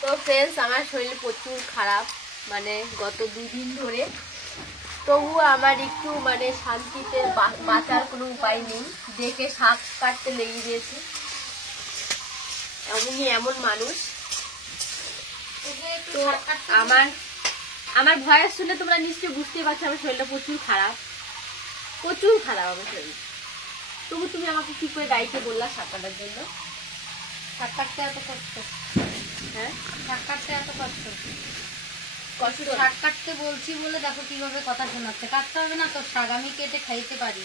তো ফ্রেন্ডস, আমার শরীর প্রচুর খারাপ, মানে গত 2 দিন ধরে। তবু আমার একটু মানে শান্তিতে বাঁচার কোনো উপায় নেই, দেখে শাক কাটতে লেগে গিয়েছে। এমন মানুষ। তো আমার ভয়েস শুনে তোমরা নিশ্চয়ই বুঝতে পারছো আমার শরীরটা প্রচুর খারাপ আমার শরীর। তবু তুমি আমাকে কি করে গাইতে বললা শাক কাটার জন্য? শাক কাটতে এত কষ্ট? হ্যাঁ, শাক কাটতে এত কষ্ট? কষ্ট শাক কাটতে বলছি বলে দেখো কিভাবে কথা শোনাচ্ছে। কাটতে হবে না তোর শাক, আমি কেটে খাইতে পারি।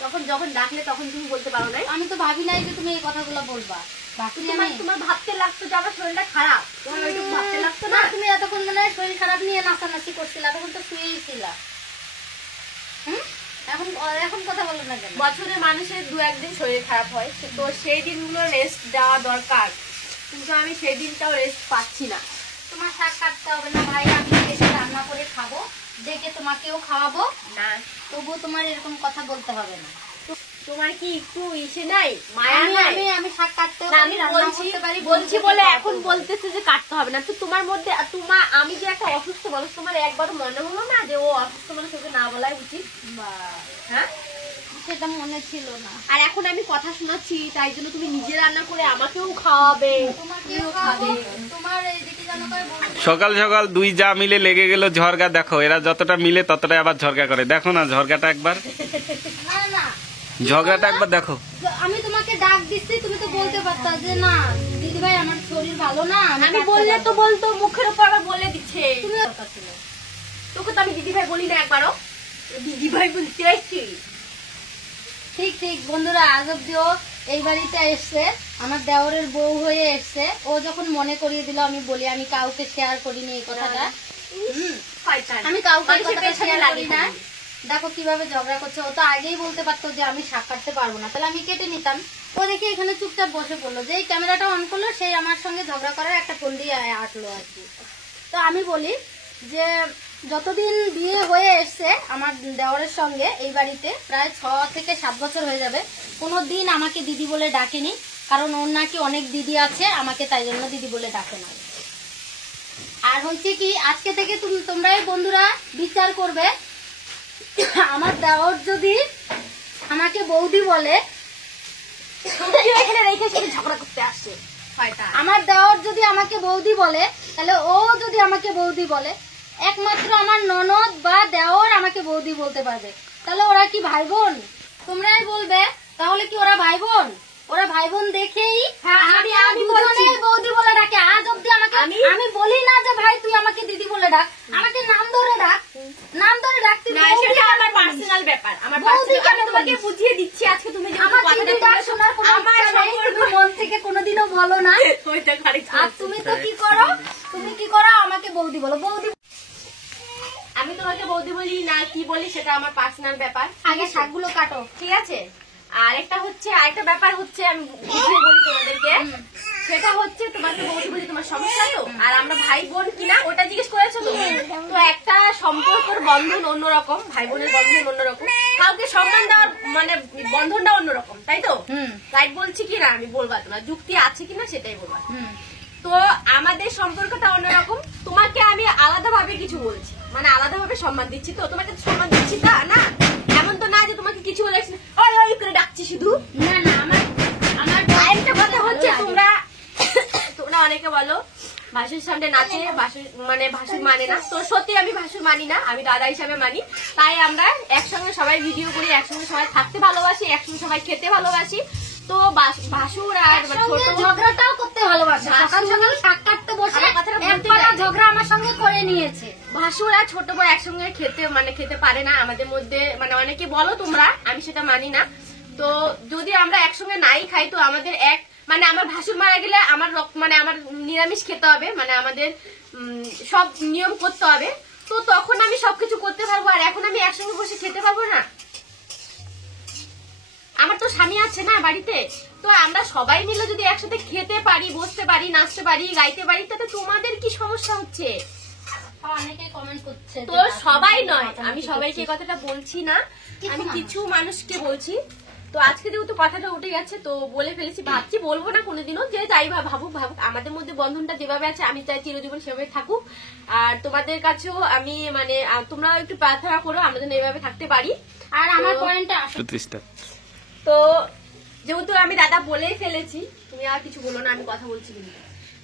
তখন যখন ডাকলে তখন তুমি বলতে পারো না? আমি তো ভাবি নাই যে তুমি এই কথাগুলো বলবা। তোমার ভাবতে লাগতো যে আমার শরীরটা খারাপ, তোমার ওইটুকু ভাবতে লাগতো না? তুমি এতক্ষণ মানে শরীর খারাপ নিয়ে নাচানাচি করছিলা, এতক্ষণ তো শুয়েই ছিলা। এখন কথা বলো না কেন? বছরে মানুষের 2-1 দিন শরীর খারাপ হয়, তো সেই দিনগুলো রেস্ট দেওয়া দরকার, কিন্তু আমি সেই দিনটাও রেস্ট পাচ্ছি না। তোমার শাক কাটতে হবে না ভাই, আমি এসে রান্না করে খাবো, দেখে তোমাকেও খাওয়াবো না। তবুও তোমার এরকম কথা বলতে হবে না। তোমার কি একটু ইসে নাই, মায়া নাই? আমি শাক কাটতে আমি বলছি বলে এখন বলতেছে যে কাটতে হবে না। তো তোমার মধ্যে আমি যে একটা অসুস্থ মানুষ, তোমার একবারও মনে হলো না যে ও অসুস্থ মানুষ, ওকে না বলাই উচিত? হ্যাঁ, সেটা মনে ছিল না। আর এখন আমি কথা শোনাচ্ছি, তাই জন্য তুমি নিজে রান্না করে আমাকেও খাওয়াবে, তোমাকেও খাবে। তোমার এই দিকে জানো সকাল সকাল 2 যা মিলে লেগে গেল ঝরগা। দেখো এরা যতটা মিলে ততটা আবার ঝরগা করে। দেখো না ঝরগাটা একবার, না ঝগড়াটা একবার দেখো। আমি তোমাকে ডাক দিচ্ছি, তুমি তো বলতে পারতা যে না দিদি ভাই আমার শরীর ভালো না। আমি বললে তো বলতো, মুখের উপর আবার বলে দিচ্ছে। তোকে তো আমি দিদি ভাই বলি না একবারও, দিদি ভাই বলতে আসছি। ঠিক ঠিক বন্ধুরা, আজ অব্দিও এই বাড়িতে এসছে, আমার দেওরের বউ হয়ে এসছে। ও যখন মনে করিয়ে দিল আমি বলি, আমি কাউকে শেয়ার করিনি এই কথাটা। আমি কাউকে শেয়ার করি না। দেখো কিভাবে ঝগড়া করছে। ও তো আগেই বলতে পারতো যে আমি শাক কাটতে পারবো না, তাহলে আমি কেটে নিতাম। ও দেখি এখানে চুপচাপ বসে পড়লো, যেই ক্যামেরাটা অন করলো সেই আমার সঙ্গে ঝগড়া করার একটা ফন্দি আসলো আর কি। তো আমি বলি যে যতদিন বিয়ে হয়ে এসছে আমার দেওরের সঙ্গে এই বাড়িতে, প্রায় 6 থেকে 7 বছর হয়ে যাবে, কোনোদিন আমাকে দিদি বলে ডাকেনি। কারণ ওর নাকি অনেক দিদি আছে, আমাকে তাই জন্য দিদি বলে ডাকে না। আর হচ্ছে কি, আজকে থেকে তোমরাই বন্ধুরা বিচার করবে, আমার দেওর যদি আমাকে বৌদি বলে, এখানে রেখে সেটা ঝগড়া করতে আসছে। আমার দেওর যদি আমাকে বৌদি বলে, তাহলে ও যদি আমাকে বৌদি বলে, একমাত্র আমার ননদ বা দেওর আমাকে বৌদি বলতে পারবে। তাহলে ওরা কি ভাই বোন? তোমরাই বলবে, তাহলে কি ওরা ভাই বোন? ওরা ভাই বোন দেখেই বৌদি বলে ডাকে। আজ অব্দি আমাকে আমি বলি না যে ভাই তুই আমাকে দিদি বলে ডাক, আমাকে নাম ধরে ডাক, নাম ধরে ডাক। সেটা আমার পার্সোনাল ব্যাপার, আমার আমি তোমাকে বুঝিয়ে দিচ্ছি আজকে। তুমি আমার কথাটা শোনার কোনো ইচ্ছা নেই, তুমি মন থেকে কোনোদিনও বলো না। আর তুমি তো কি করো, তুমি কি করো, আমাকে বৌদি বলো। বৌদি আমি তোমাকে বৌদি বলি না কি বলি সেটা আমার পার্সোনাল ব্যাপার। আগে শাকগুলো কাটো, ঠিক আছে? আর আরেকটা ব্যাপার হচ্ছে, আমি বুঝিয়ে বলি তোমাদেরকে। সেটা হচ্ছে তোমাকে বৌদি বলি তোমার সমস্যা তো, আর আমরা ভাই বোন কিনা ওটা জিজ্ঞেস করেছো তুমি। তো একটা সম্পর্কের বন্ধন অন্যরকম, ভাই বোনের বন্ধন অন্যরকম, কাউকে সম্মান দেওয়ার মানে বন্ধনটা অন্যরকম, তাই তো? রাইট বলছি কিনা আমি বলবা, তোমার যুক্তি আছে কিনা সেটাই বলবা। তো আমাদের সম্পর্কটা অন্যরকম। তোমাকে আমি আলাদাভাবে কিছু বলছি, মানে আলাদাভাবে সম্মান দিচ্ছি। তো তোমাকে সম্মান দিচ্ছি তা না, এমন তো না যে তোমাকে কিছু বলে ওই ওই করে ডাকছি শুধু। না না, আমার একটা কথা হচ্ছে, তোমরা অনেকে বলো ভাসুর সামনে নাচে, ভাসুর মানে না। তো সত্যি আমি ভাসুর মানি না, আমি দাদা হিসাবে মানি। তাই আমরা একসঙ্গে সবাই ভিডিও করি, একসঙ্গে সবাই থাকতে ভালোবাসি, একসঙ্গে সবাই খেতে ভালোবাসি। তো ভাসুর আর ছোট ঝগড়াটাও করতে ভালোবাসে। সকাল সকাল শাক কাটতে বসে ঝগড়া আমার সঙ্গে করে নিয়েছে। ভাসুর আর ছোট বউ একসঙ্গে খেতে পারে না আমাদের মধ্যে, মানে অনেকে বলো তোমরা, আমি সেটা মানি না। তো যদি আমরা একসঙ্গে নাই খাই, তো আমাদের আমার ভাসুর মারা গেলে আমার আমার নিরামিষ খেতে হবে, মানে আমাদের সব নিয়ম করতে হবে। তো তখন আমি সবকিছু করতে পারবো, আর এখন আমি একসঙ্গে বসে খেতে পারবো না? আমার তো স্বামী আছে না বাড়িতে। তো আমরা সবাই মিলে যদি একসাথে খেতে পারি, বসতে পারি, নাচতে পারি, গাইতে পারি, তাতে তোমাদের কি সমস্যা হচ্ছে? অনেকে কমেন্ট করছে। তো সবাই নয়, আমি সবাইকে কথাটা বলছি না, আমি কিছু মানুষকে বলছি। তো আজকে যেহেতু কথাটা উঠে গেছে তো বলে ফেলেছি, ভাবছি বলবো না কোনোদিনও, যে যাই ভাবুক আমাদের মধ্যে বন্ধনটা যেভাবে আছে আমি চাই চিরজীবন সেভাবে থাকুক। আর তোমাদের কাছেও আমি মানে তোমরা একটু প্রার্থনা করো আমরা যেন এইভাবে থাকতে পারি। আর আমার পয়েন্টটা তো যেহেতু আমি দাদা বলেই ফেলেছি, তুমি আর কিছু বলো না, আমি কথা বলছি কিন্তু।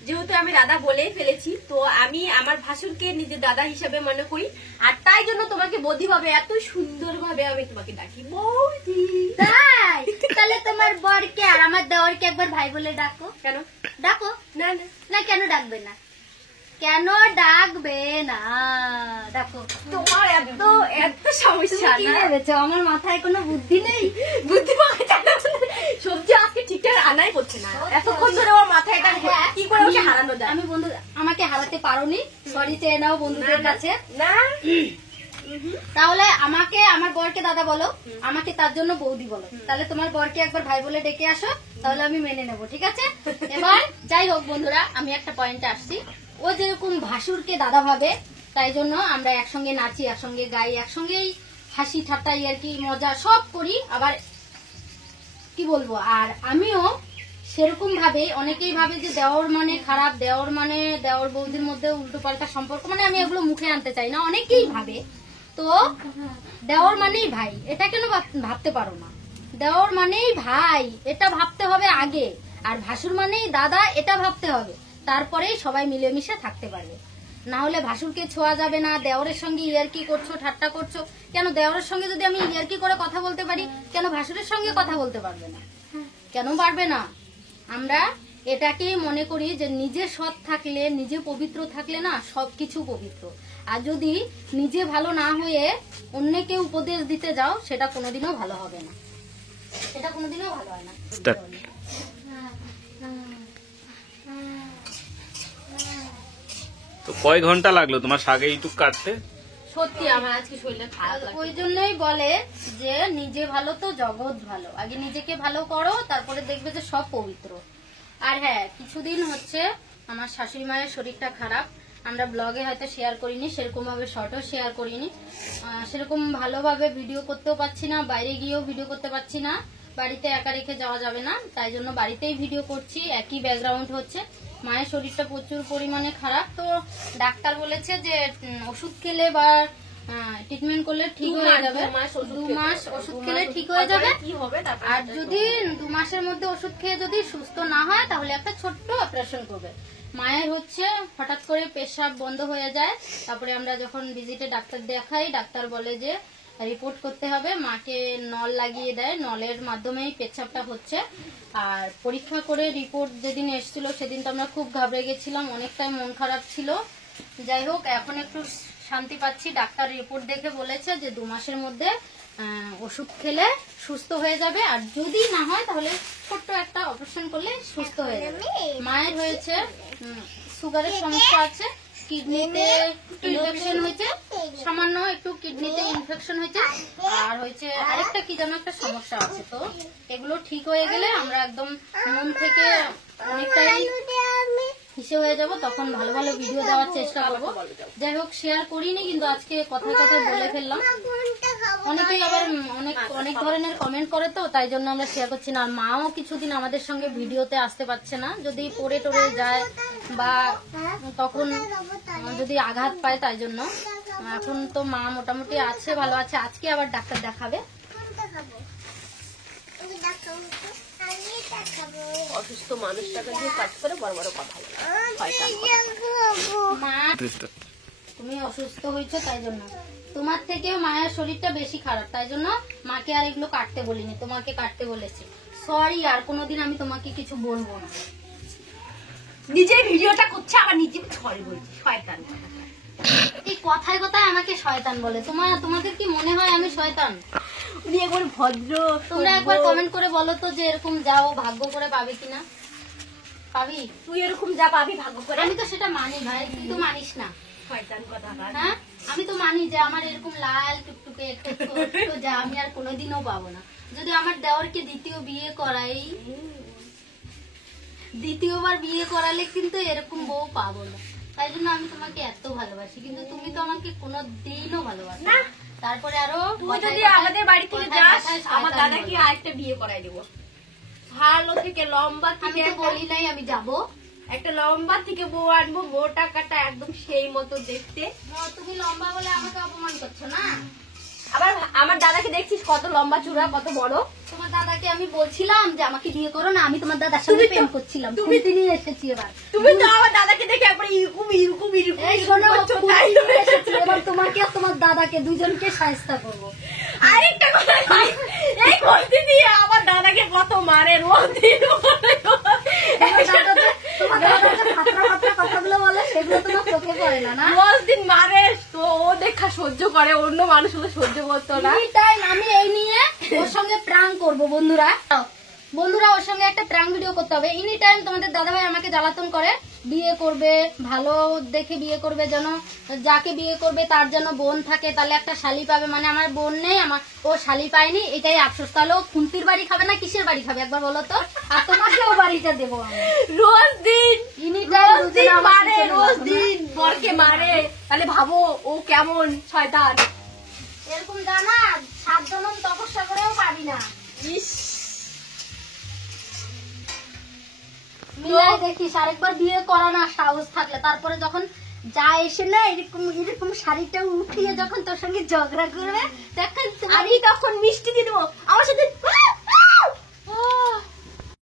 যেহেতু আমি দাদা বলেই ফেলেছি তো আমি আমার ভাসুরকে নিজের দাদা হিসেবে মনে করি, আর তাই জন্য তোমাকে বৌদি ভাবে এত সুন্দর ভাবে আমি তোমাকে ডাকি বৌদি। তাই তাহলে তোমার বরকে আর আমার দেওরকে একবার ভাই বলে ডাকো। কেন ডাকো। না না না কেন ডাকবে না, কেন ডাকবে না, ডাকো। তোমার এত এত সমস্যা কি না, ভেবেছো আমার মাথায় কোনো বুদ্ধি নেই? বুদ্ধি সবজি আজকে ঠিকঠাক আনাই করছে না, এতক্ষণ ধরে আমার মাথায় এটা কি করে ওকে হারানো যায়। আমি বন্ধু আমাকে হারাতে পারোনি, সরি চেয়ে নাও বন্ধুদের কাছে। না তাহলে আমাকে আমার বরকে দাদা বলো, আমাকে তার জন্য বৌদি বলো, তাহলে তোমার বরকে একবার ভাই বলে ডেকে আসো, তাহলে আমি মেনে নেবো, ঠিক আছে? এবার যাই হোক বন্ধুরা, আমি একটা পয়েন্টে আসছি। ও যেরকম ভাসুরকে দাদা ভাবে, তাই জন্য আমরা একসঙ্গে নাচি, একসঙ্গে গাই, একসঙ্গেই হাসি ঠাট্টা আর কি মজা সব করি। আবার কি বলবো, আর আমিও সেরকম ভাবে, অনেকেই ভাবে যে দেওর মানে খারাপ, দেওর মানে দেওর বৌদির মধ্যে উল্টো পাল্টা সম্পর্ক, মানে আমি এগুলো মুখে আনতে চাই না, অনেকেই ভাবে। তো দেওর মানেই ভাই, এটা কেন ভাবতে পারো না? দেওর মানেই ভাই, এটা ভাবতে হবে আগে, আর ভাসুর মানেই দাদা, এটা ভাবতে হবে, তারপরেই সবাই মিলেমিশে থাকতে পারবে। না হলে ভাসুরকে ছোঁয়া যাবে না। দেওরের সঙ্গে ইয়ার্কি করছো, ঠাট্টা করছো, কেন দেওরের সঙ্গে যদি আমি ইয়ার্কি করে কথা বলতে পারি, কেন ভাসুরের সঙ্গে কথা বলতে পারবে না? কেন পারবে না? আমরা এটাকেই মনে করি যে নিজে সৎ থাকলে, নিজে পবিত্র থাকলে না সবকিছু পবিত্র। আর যদি নিজে ভালো না হয়ে অন্যকে উপদেশ দিতে যাও, সেটা কোনোদিনও ভালো হবে না, সেটা কোনোদিনও ভালো হয় না। তো কয় ঘন্টা লাগলো তোমার শাকে এইটুক কাটতে? সত্যি আমার আজকে শরীরটা খারাপ লাগছে। ওই জন্যই বলে যে নিজে ভালো তো জগৎ ভালো, আগে নিজেকে ভালো করো, তারপরে দেখবে যে সব পবিত্র। আর হ্যাঁ, কিছুদিন হচ্ছে আমার শাশুড়ি মায়ের শরীরটা খারাপ, আমরা ব্লগে হয়তো শেয়ার করিনি, সেরকম ভাবে শর্টও শেয়ার করিনি, সেরকম ভালোভাবে ভিডিও করতেও পারছি না, বাইরে গিয়েও ভিডিও করতে পারছি না, বাড়িতে একা রেখে যাওয়া যাবে না, তাই জন্য বাড়িতেই ভিডিও করছি, একই ব্যাকগ্রাউন্ড হচ্ছে। মায়ের শরীরটা প্রচুর পরিমাণে খারাপ, তো ডাক্তার বলেছে যে ওষুধ খেলে বা ট্রিটমেন্ট করলে ঠিক হয়ে যাবে, 2 মাস ওষুধ খেলে ঠিক হয়ে যাবে। আর যদি 2 মাসের মধ্যে ওষুধ খেয়ে যদি সুস্থ না হয়, তাহলে একটা ছোট্ট অপারেশন করবে। মায়ের হচ্ছে হঠাৎ করে পেশাব বন্ধ হয়ে যায়, তারপরে আমরা যখন ভিজিটে ডাক্তার দেখাই, ডাক্তার বলে যে রিপোর্ট করতে হবে, মাকে নল লাগিয়ে দেয়, নলের মাধ্যমেই পেচ্ছাপটা হচ্ছে। আর পরীক্ষা করে রিপোর্ট যেদিন এসেছিল সেদিন তো আমরা খুব ঘাবড়ে গেছিলাম, অনেকটাই মন খারাপ ছিল। যাই হোক, এখন একটু শান্তি পাচ্ছি, ডাক্তার রিপোর্ট দেখে বলেছে যে 2 মাসের মধ্যে ওষুধ খেলে সুস্থ হয়ে যাবে, আর যদি না হয় তাহলে ছোট্ট একটা অপারেশন করলে সুস্থ হয়ে যাবে। মায়ের হয়েছে সুগারের সমস্যা আছে, কিডনিতে ইনফেকশন হয়েছে, সামান্য একটু কিডনিতে ইনফেকশন হয়েছে, আর হয়েছে আরেকটা কি যেন একটা সমস্যা আছে। তো এগুলো ঠিক হয়ে গেলে আমরা একদম মন থেকে অনেকটাই হিসেবে হয়ে যাব, তখন ভালো ভালো ভিডিও দেওয়ার চেষ্টা করবো। যাই হোক, শেয়ার করিনি কিন্তু আজকে কথায় কথায় বলে ফেললাম। অনেকেই আবার অনেক ধরনের কমেন্ট করে, তো তাই জন্য আমরা শেয়ার করছি না। আর মাও কিছুদিন আমাদের সঙ্গে ভিডিওতে আসতে পারছে না, যদি পড়ে টরে যায় বা তখন যদি আঘাত পায়, তাই জন্য। এখন তো মা মোটামুটি আছে, ভালো আছে। আজকে আবার ডাক্তার দেখাবে। অসুস্থ মানুষটাকে দিয়ে কাজ করে বড় বড় কথা মা তুমি অসুস্থ হয়েছো, তাই জন্য তোমার থেকেও মায়ের শরীরটা বেশি খারাপ, তাই জন্য মাকে আর এগুলো কাটতে বলিনি, তোমাকে কাটতে বলেছি। সরি, আর কোনোদিন আমি তোমাকে কিছু বলবো না। নিজে ভিডিওটা করছে আবার নিজে ছড়ে বলছি, শয়তান। এই কথায় কথায় আমাকে শয়তান বলে। তোমাদের কি মনে হয় আমি শয়তান? উনি একবার ভদ্র। তোমরা একবার কমেন্ট করে বলো তো যে এরকম যাও ভাগ্য করে পাবে কিনা। পাবি? তুই এরকম যা পাবি ভাগ্য করে। আমি তো সেটা মানি ভাই, তুই তো মানিস না। শয়তান কথা। হ্যাঁ, আমি তো মানি যে আমার এরকম লাল টুকটুকে একটু ছোট যা আমি আর কোনোদিনও পাবো না। যদি আমার দেওরকে দ্বিতীয় বিয়ে করাই, দ্বিতীয়বার বিয়ে করালে কিন্তু এরকম বউ পাবো না। তাই জন্য আমি তোমাকে এত ভালোবাসি, কিন্তু তুমি তো আমাকে কোনোদিনও ভালোবাসো না। তারপরে আরো তুই কথায় যদি কথায়- আমাদের বাড়ি থেকে কথায় যাস কথায় আমার শয়তান দাদাকে বলে। আরেকটা বিয়ে করাই দেবো। ভালো থেকে লম্বা আমি থেকে তো বলি নাই আমি যাব। একটা লম্বা থেকে বউ আনবো, মোটা কাটা একদম সেই মতো দেখতে। তুমি লম্বা বলে আমাকে অপমান করছো না? আবার আমার দাদাকে দেখছিস কত লম্বা চূড়া, কত বড়। তোমার দাদাকে আমি বলছিলাম যে আমাকে বিয়ে করো না, আমি তোমার দাদার সঙ্গে প্রেম করছিলাম, তুমি নিয়ে এসেছি এবার। তুমি তো আমার দাদাকে দেখে একবার ইরকুম ইরকুম ইরকুম এই শোনো, করছো, খুঁটি তাই নিয়ে এসেছি, এবার তোমাকে আর তোমার দাদাকে দুজনকে শায়েস্তা করবো। আরেকটা কথা ভাই, এই করতে দিয়ে আমার দাদাকে কত মারে রোজ দিন তোমার দাদা যে ফাত্রা ফাত্রা কথাগুলো বলে সেগুলো তোমার চোখে পড়ে না, না? রোজ দিন মারে তো ও দেখা সহ্য করে, অন্য মানুষগুলো সহ্য করতো না। এই টাইম আমি এই নিয়ে ওর সঙ্গে প্রাঙ্ক করব বন্ধুরা। বন্ধুরা ওর সঙ্গে একটা প্রাঙ্ক ভিডিও করতে হবে। এনি টাইম তোমাদের দাদাভাই আমাকে জ্বালাতন করে, বিয়ে করবে ভালো দেখে বিয়ে করবে, যেন যাকে বিয়ে করবে তার যেন বোন থাকে, তাহলে একটা শালি পাবে। মানে আমার বোন নেই, আমার ও শালি পায়নি, এটাই আফসোস। তাহলে ও খুন্তির বাড়ি খাবে না কিসের বাড়ি খাবে একবার বলো তো? আর তোমাকেও বাড়িটা দেবো আমি। রোজ দিন এনি টাইম রোজ দিন মারে, রোজ দিন বরকে মারে। তাহলে ভাবো ও কেমন শয়তান। এরকম জানা 7 জনম তপস্যা করেও পারি না। ইস, মিলাই দেখিস আরেকবার বিয়ে করা না সাহস থাকলে, তারপরে যখন যা এসে না এরকম এরকম শাড়িটা উঠিয়ে যখন তোর সঙ্গে ঝগড়া করবে তখন আমি তখন মিষ্টি দিয়ে দেবো আমার সাথে